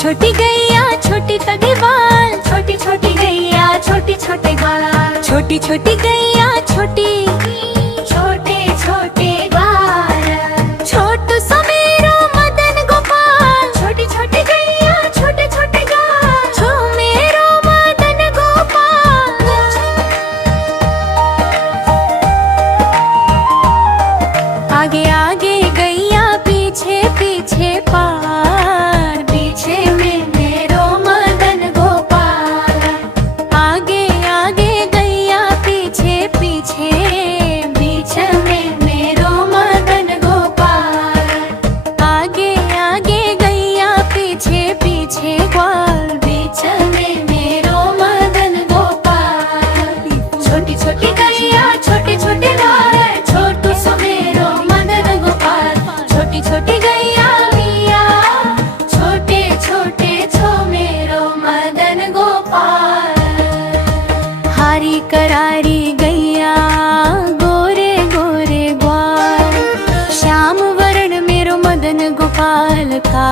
छोटी गैया छोटी सगे बाल, छोटी छोटी गैया छोटी छोटे बाल, छोटी छोटी गैया छोटी छोटे छोटे बाल, छोटू सुमेरो मदन गोपाल, छोटी छोटी गैया छोटे छोटे बाल, सुमेरो मदन गोपाल। आगे आगे गैया पीछे पीछे पार, पीछे में मेरो मदन गोपाल। आगे आगे गैया पीछे पीछे, बीच में मेरो मदन गोपाल। आगे आगे गैया पीछे पीछे ग्वाल, बीच में मेरो मदन गोपाल। छोटी छोटी गैया छोटे छोटे ग्वाल, छोटू सुमेरो मदन गोपाल। छोटी छोटी गैया मिया, छोटे छोटे छो मेरो मदन गोपाल। हारी करारी गैया गोरे गोरे ग्वाल, श्याम वर्ण मेरो मदन गोपाल का।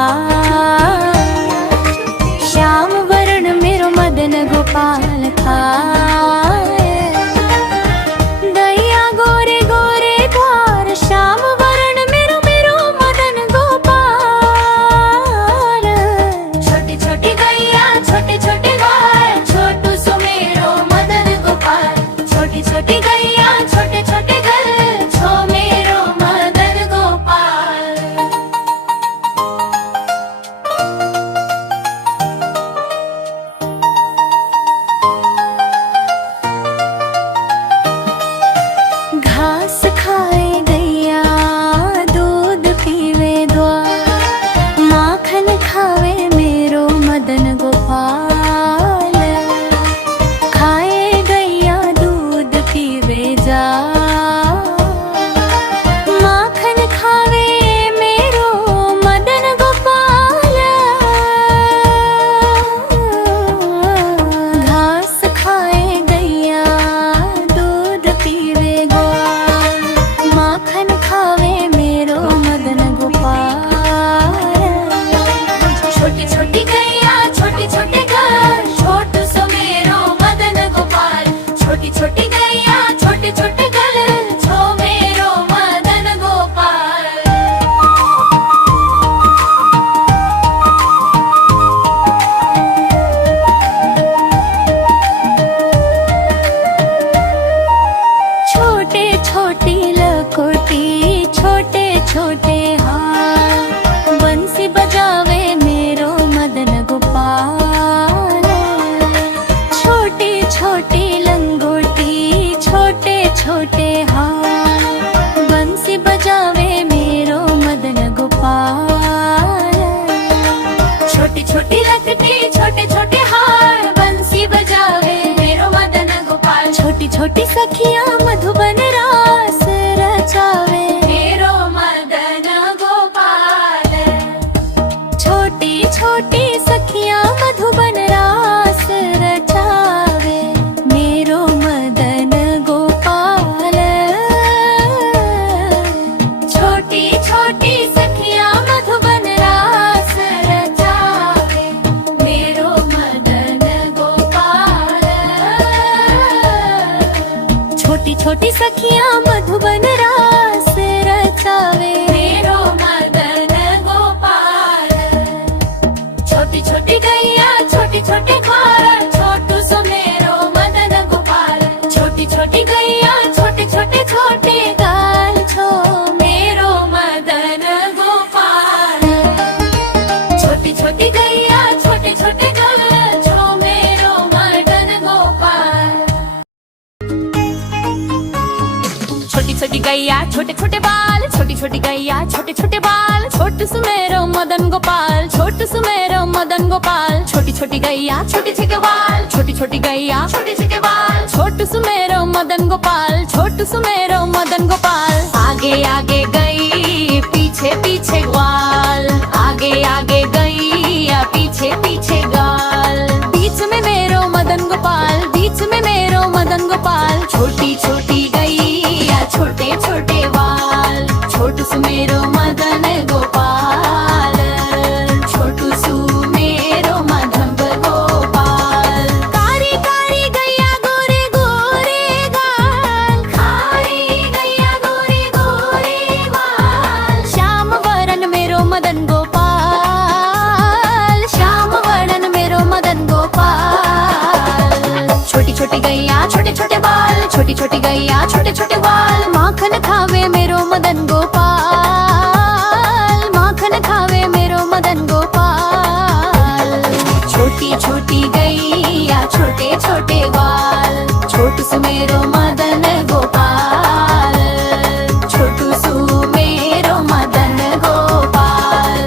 श्याम वर्ण मेरो मदन गोपाल का। गैया गोरे गोरे ग्वाल, श्याम वर्ण मेरो मेरो मदन गोपाल। छोटी छोटी गैया छोटे छोटे ग्वाल, छोटू सुमेरो मदन गोपाल। छोटी छोटी गैया छोटे छोटे गल, छो मेरो मदन गोपाल। घास खाए गैया दूध पीवे द्वार, माखन खावे मेरो मदन गोपाल। खाए गैया दूध पीवे जा, माखन खावे मेरो मदन गोपाल। घास खाए गैया दूध पीवे ग्वाल, माखन खावे मेरो मदन गोपाल। छोटी छोटी गैया छोटे छोटे घर, छोटू सुमेरो मदन गोपाल। छोटी छोटी गैया छोटे छोटे घर, छो मेरो मदन गोपाल। छोटे छोटी लकोटी, छोटे छोटे हाथ, बंसी बजावे मेरो मदन गोपाल। छोटी छोटी लंगोटी, छोटे छोटे हाथ, बंसी बजावे मेरो मदन गोपाल। छोटी छोटी लकटी, छोटे छोटे हार, बंसी बजावे मेरो मदन गोपाल। छोटी छोटी सखियां मधुबन रास रचावे मेरो मदन गोपाल। छोटी छोटी सखियां मधुबन रास रचावे मेरो मदन गोपाल। छोटी छोटी सखियां मधुबन रास रचावे मेरो मदन गोपाल। छोटी छोटी सखियां मधुबन रास रचावे मेरो मदन गोपाल। छोटी छोटी गैया छोटे छोटे ग्वाल, छोटू सुमेरो मदन गोपाल। छोटी छोटी गैया छोटे छोटे छोटे गाल, छो मेरो मदन गोपाल। छोटी छोटी गैया छोटे छोटे गाल, छो मेरो मदन गोपाल। छोटी छोटी गैया छोटे छोटे बाल, छोटी छोटी गैया छोटे छोटे बाल, छोटू सुमेरो मदन गोपाल। छोटू सुमेरो मदन गोपाल। छोटी छोटी गैया छोटे छोटे बाल, छोटी छोटी गैया छोटे छोटे बाल, छोटू सुमेरो मदन गोपाल। छोटू सुमेरो मदन गोपाल। आगे आगे गई पीछे पीछे ग्वाल, आगे आगे गैया पीछे पीछे गाल, बीच में मेरो मदन गोपाल, बीच में मेरो मदन गोपाल। छोटी छोटी गैया छोटे छोटे बाल, छोटू सुमेरो मदन गोपाल। छोटू सुमेरो छोटी गैया छोटे छोटे बाल, छोटी छोटी गैया छोटे छोटे बाल। माखन खावे मेरो मदन गोपाल, माखन खावे मेरो मदन गोपाल। छोटी छोटी गैया छोटे छोटे बाल, छोटू सु मेरो मदन गोपाल, छोटू सु मेरो मदन गोपाल।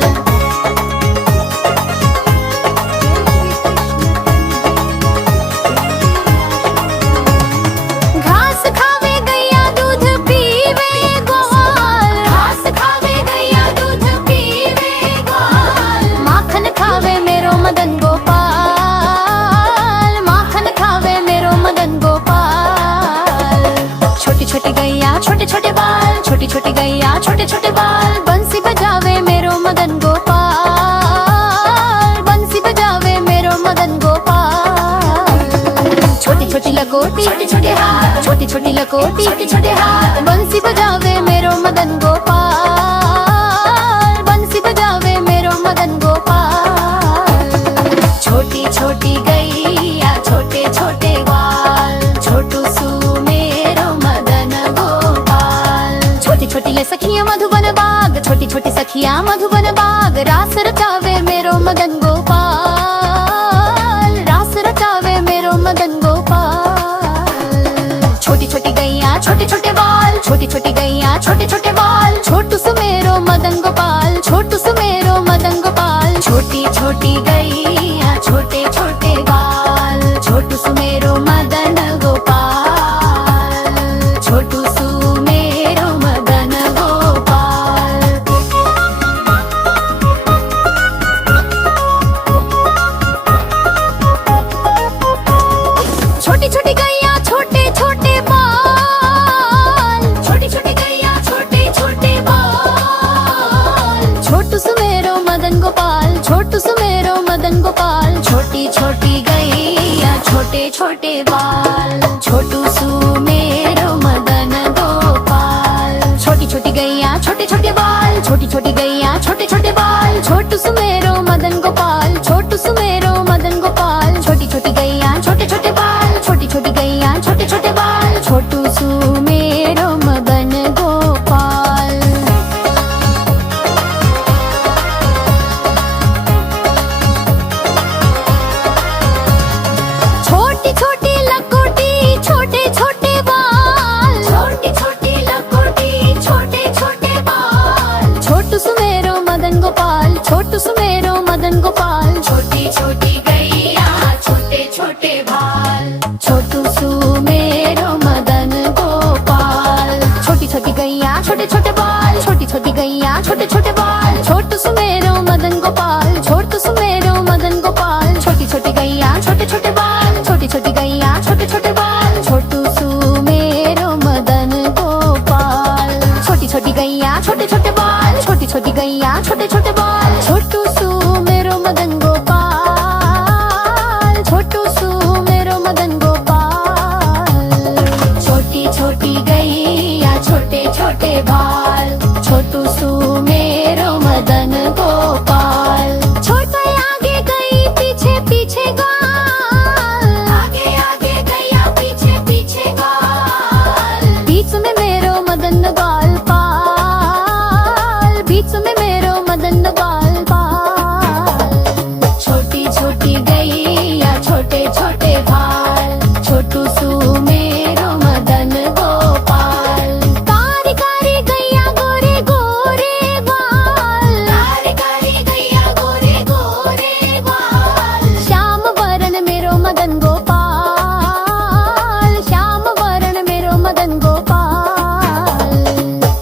घास खावे गैया दूध पीवे ग्वाल, घास खावे गैया दूध पीवे ग्वाल। माखन खावे मेरो मदन गोपाल, माखन खावे मेरो मदन गोपाल। छोटी छोटी गैया छोटे छोटे बाल, छोटी छोटी गैया छोटे छोटे बाल। बंसी बजावे मेरो मदन गोपाल, बंसी बजावे मेरो मदन गोपाल। छोटी छोटी लकोटी छोटे छोटे हाथ, छोटी छोटी लकोटी छोटे छोटे हाथ। बंसी बजावे मेरो मदन गोपाल, बंसी बजावे मेरो मदन गोपाल। छोटी छोटी गैया छोटे छोटे बाल, छोटू सु मेरो मदन गोपाल। छोटी छोटी ले सखिया मधुबन बाग, छोटी छोटी सखिया मधुबन बाग। रास रचावे मेरो मदन गोपाल, रास रचावे मेरो मदन गोपाल। छोटी छोटी गैया छोटे छोटे बाल, छोटी छोटी गैया छोटे छोटे बाल। छोटू सु मेरो मदन गोपाल, छोटू सु मेरो मदन गोपाल। छोटी छोटी गैया छोटे छोटे बाल, छोटू सु मेरो मदन गोपाल, छोटू सु मेरो मदन गोपाल। छोटी छोटी गैया छोटे छोटे बाल, छोटी छोटी गैया छोटे छोटे बाल। छोटू सु मेरो मदन गोपाल, छोटू सु मेरो मदन गोपाल। छोटी छोटी गैया छोटे छोटे बाल, छोटू सु मेरो मदन गोपाल। छोटी छोटी गैया छोटे छोटे बाल, छोटी छोटी गैया छोटे छोटे बाल। छोटू सु मेरो मदन गोपाल, छोटू सु मेरो मदन गोपाल। छोटी छोटी गैया छोटे छोटे बाल, छोटी छोटी गैया छोटे छोटे बाल। छोटू सु मेरो मदन गोपाल। छोटी छोटी लकोटी छोटे छोटे बाल, छोटी छोटी लकोटी छोटे छोटे बाल। छोटू सु मेरो मदन गोपाल, छोटू सु मेरो मदन गोपाल। छोटी छोटी गैया छोटे छोटे बाल, छोटू सु मेरो मदन गोपाल। छोटी छोटी गैया छोटे छोटे बाल, छोटी छोटी गैया छोटे छोटे बाल। छोटू सु मेरो मदन गोपाल, छोटू सु मेरो मदन गोपाल। छोटी छोटी गैया छोटे छोटे बाल, छोटी छोटी गैया छोटे छोटे बाल। छोटू सु मेरो मदन गोपाल। छोटी छोटी गैया छोटे छोटे बाल, छोटी छोटी गैया छोटे छोटे बाल। छोटू सु मेरो मदन गोपाल, छोटू सु मेरो मदन गोपाल। छोटी छोटी गैया छोटे छोटे बाल, छोटू सु मेरो मदन गोपाल। छोटे आगे गई पीछे पीछे गाल, आगे आगे गैया पीछे पीछे गाल। बीच में मेरो मदन गाल पाल, बीच में मेरो मदन गाल पाल। छोटी छोटी गैया छोटे छोटे बाल, छोटू सु मेरो मदन गोपाल। कारी कारी गैया गोरे गोरे बाल, कारी कारी गैया गोरे गोरे बाल। श्याम वरण मेरो मदन गोपाल, श्याम वरण मेरो मदन गोपाल।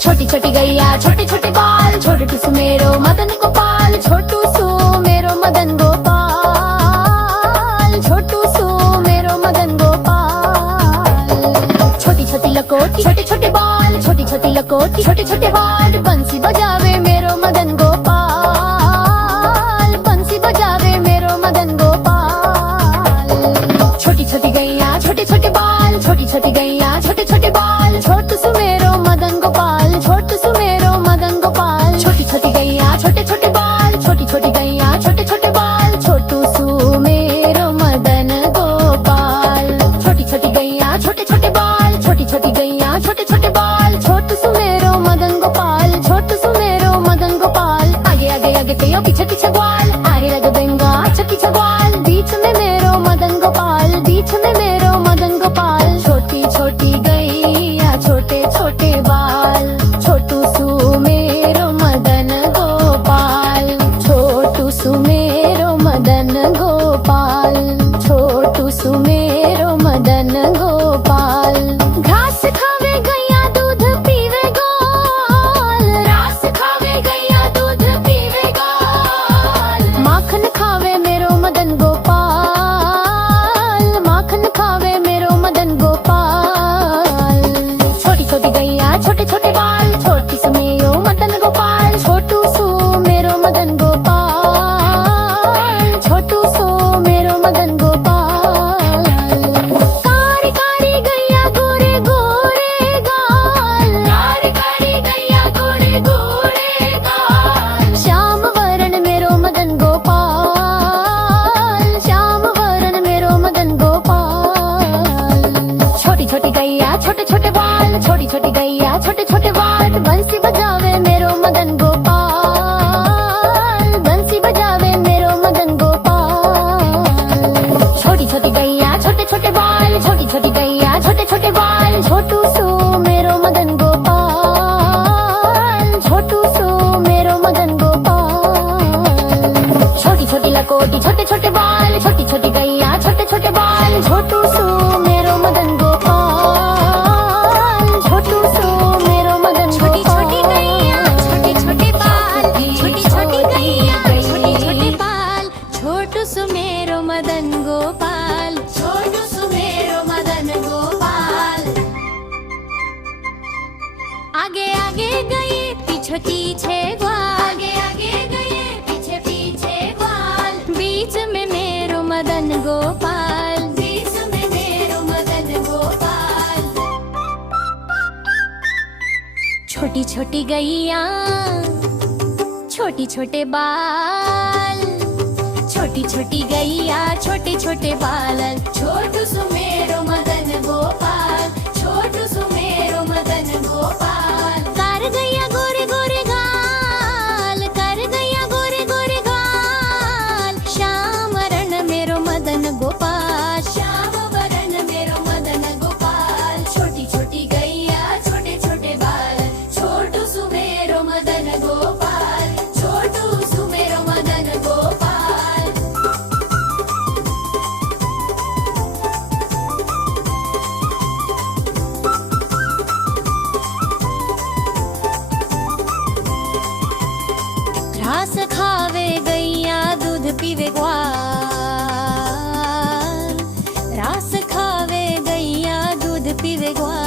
छोटी छोटी गैया छोटे छोटे बाल, छोटू सु मेरो मदन गोपाल। छोटू सु मेरो मदन गोपाल, छोटू सु मेरो मदन गोपाल। छोटी छोटी लकोटी छोटे छोटे बाल, छोटी छोटी लकोटी छोटे छोटे बाल। बंसी बजावे मेरो मदन गोपाल, बंसी बजावे मेरो मदन गोपाल। छोटी छोटी गैया छोटे छोटे बाल, छोटी छोटी गैया छोटे छोटे बाल। छोटू सु मेरो मदन गोपाल, छोटू सु मेरो मदन गोपाल। छोटी छोटी गैया छोटे छोटे बाल, छोटी छोटी गैया छोटे छोटे बाल। छोटू सु मेरो मदन गोपाल। छोटी छोटी छोटी गैया छोटे छोटे बाल बंसी बजावे मेरो मदन गोपाल, बंसी बजावे मेरो मदन गोपाल। छोटी छोटी गैया छोटे छोटे बाल, छोटी छोटी गैया छोटे छोटे बाल, छोटू सो मेरो मदन गोपाल, छोटू सो मेरो मदन गोपाल। छोटी छोटी लकोटी छोटे छोटे बाल, छोटी छोटी गैया छोटे छोटे बाल, छोटू सो मेरो मदन गोपाल, छोटू सो मेरो मदन छोटी छोटी गैया छोटे छोटे बाल, छोटी छोटी गैया छोटे छोटे बाल, छोटू सुमेरो मदन गोपाल, छोटू सुमेरो मदन गोपाल। आगे आगे गए पीछे पीछे ग्वाल, आगे आगे गए पीछे पीछे ग्वाल, बीच में मेरो मदन गोपाल, बीच में मेरो मदन गोपाल। छोटी छोटी गैया छोटी छोटे बाल, छोटी छोटी गैया छोटे छोटे बाल, छोटू सुमेरो मदन गोपाल, छोटू सुमेरो मदन गोपाल। कर गैया गोरे गोरे गाल, कर गैया गोरे गोरे गाल, श्याम वरण मेरो मदन गोपाल, श्याम वरण मेरो मदन गोपाल। छोटी छोटी गैया छोटे छोटे बाल, छोटू सुमेरो मदन गोपाल, छोटू सुमेरो मदन गोपाल। घास खावे गैया दूध पीवे ग्वाल, रास खावे गैया दूध पीवे ग्वाल।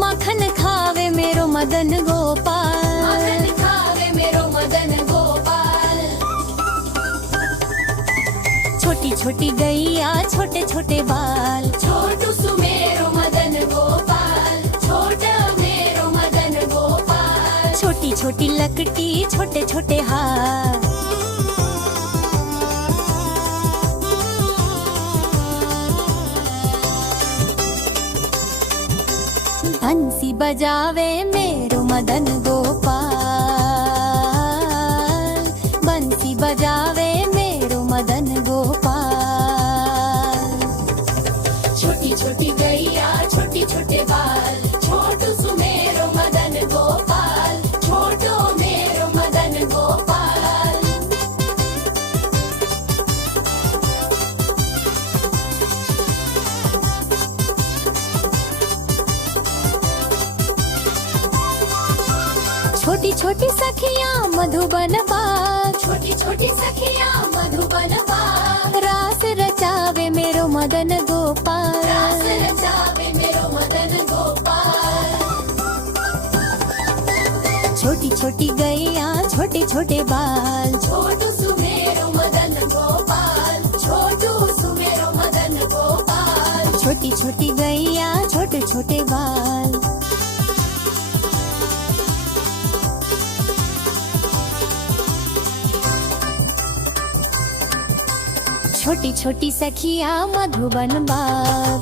माखन खावे मेरो मदन गोपाल, माखन खावे मेरो मदन गोपाल। छोटी छोटी गैया छोटे छोटे बाल, छोटू सुमेरो मदन गोपाल, छोटा मेरो मदन गोपाल। छोटी छोटी लकटी छोटे छोटे हाथ, बंसी बजावे मेरो मदन गोपाल, बंसी बजावे मेरो मदन गोपाल। छोटी छोटी गैया छोटे छोटे बाल, छोटू सुमेरो मदन गोपाल, छोटू मेरो मदन गोपाल। छोटी छोटी सखियां मधुबन बाग, छोटी छोटी सखियां मधुबन बाग, रास रचावे मेरो मदन गोपाल, रास रचावे मेरो मदन गोपाल। छोटी छोटी गैया छोटे छोटे बाल, छोटू सुमेरो मदन गोपाल, छोटू सुमेरो मदन गोपाल। छोटी छोटी गैया छोटे छोटे बाल। छोटी छोटी सखिया मधुबन बाग,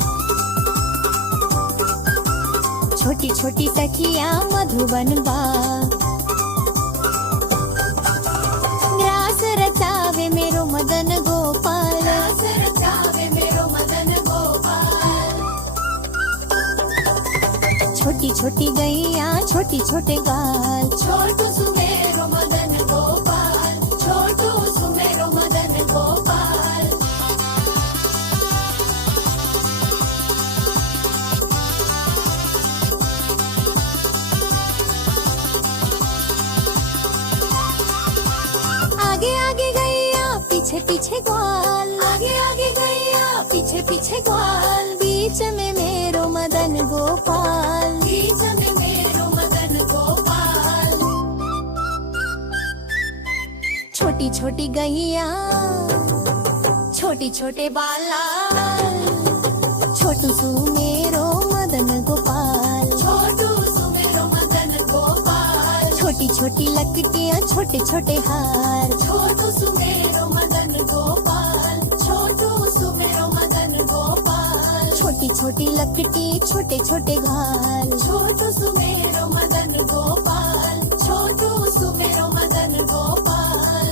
छोटी छोटी सखिया मधुबन बाग, रास रचावे मेरो मदन गोपाल, रास रचावे मेरो मदन गोपाल। छोटी छोटी गैया छोटे छोटे गाल, छोटू सुमेरो मदन गोपाल, छोटू सुमेरो मदन गोपाल। आगे आगे गैया पीछे पीछे ग्वाल, आगे आगे गैया पीछे पीछे ग्वाल, बीच में मेरो मदन गोपाल, बीच में मेरो मदन गोपाल। छोटी छोटी गैया छोटे छोटे बाला, छोटू सुमेरो मदन गोपाल, छोटू सुमेरो मदन गोपाल। छोटी छोटी लकटियां छोटे छोटे हार, छोटू सुमेरो मदन गोपाल, छोटू सुमेरो मदन गोपाल। छोटी छोटी लकटी छोटे छोटे घाल छोटू सुमेरो मदन गोपाल, छोटू सुमेरो मदन गोपाल।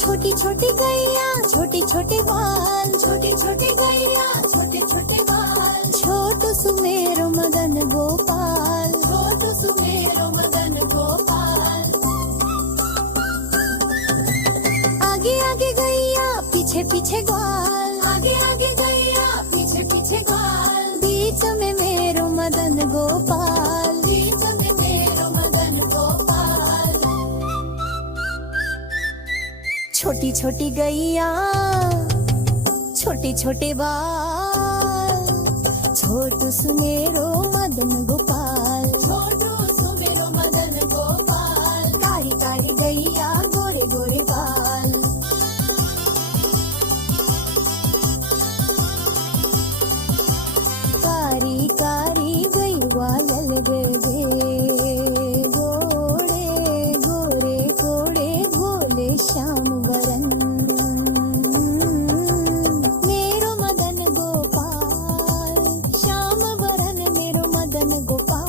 छोटी छोटी गैया छोटे छोटे बाल छोटी छोटी गैया छोटे छोटे बाल, छोटू सुमेरो मदन गोपाल छोटू सुमेरो मदन गोपाल। आगे आगे गैया पीछे पीछे ग्वाल आगे आगे गैया पीछे पीछे ग्वाल, बीच में मेरो मदन गोपाल बीच में मेरो मदन गोपाल। छोटी छोटी गैया छोटे छोटे बाल छोटू सुमेरो मदन गोपाल छोटू सुमेरो मदन गोपाल। कारी कारी गैया गोरे गोरे बाल कारी कारी गैया ललगे गोरे गोरे गोरे गोले श्याम वरन मेरो मदन गोपाल श्याम वरन मेरो मदन गोपाल।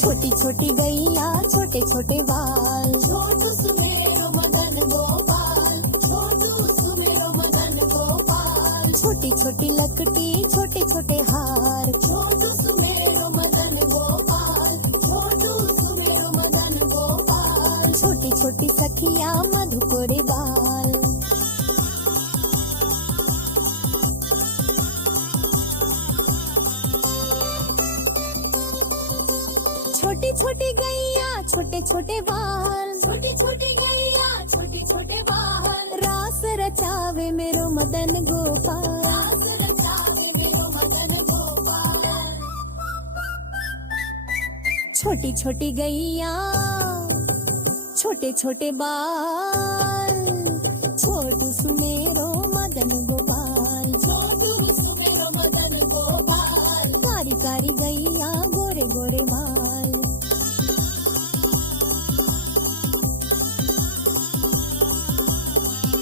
छोटी छोटी गैया छोटे छोटे बाल छोटू सुमेरो मदन गोपाल, छोटू सुमेरो मदन गोपाल। छोटी छोटी लकटी छोटे छोटे हार छोटू सुमेरो मदन गोपाल, छोटू सुमेरो मदन गोपाल। छोटी छोटी सखिया मधुकोरे बाल छोटी छोटी गैया छोटे छोटे बाल छोटी छोटी गैया छोटे छोटे बाल, रास रचावे मेरो मदन गोपाल रास रचावे मेरो मदन गोपाल। छोटी छोटी गैया छोटे छोटे बाल छोटू सुमेरो मदन गोपाल छोटू सुमेरो मदन गोपाल। कारी कारी गैया गोरे गोरे बाल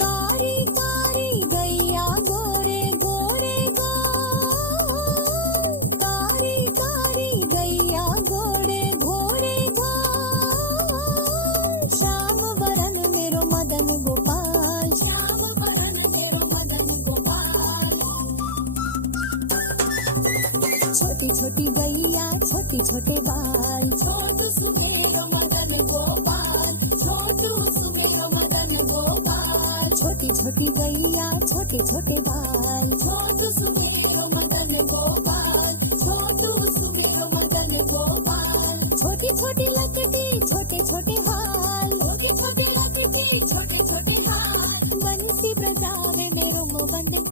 कारी कारी गैया गोरे गोरे गाल कारी कारी गैया गोरे गोरे गाल श्याम वरन मेरो मदन गोपाल श्याम वरन मेरो मदन गोपाल। छोटी छोटी गैया छोटे छोटे बाल छोटू सुमेरो मदन गोपाल, छोटू सुमेरो मदन गोपाल। छोटी छोटी गैया छोटे छोटे बाल छोटू सुमेरो मदन गोपाल, छोटू सुमेरो मदन गोपाल। छोटी छोटी लकड़ी छोटे छोटे हाल छोटी छोटी लकड़ी छोटे छोटे हाथ,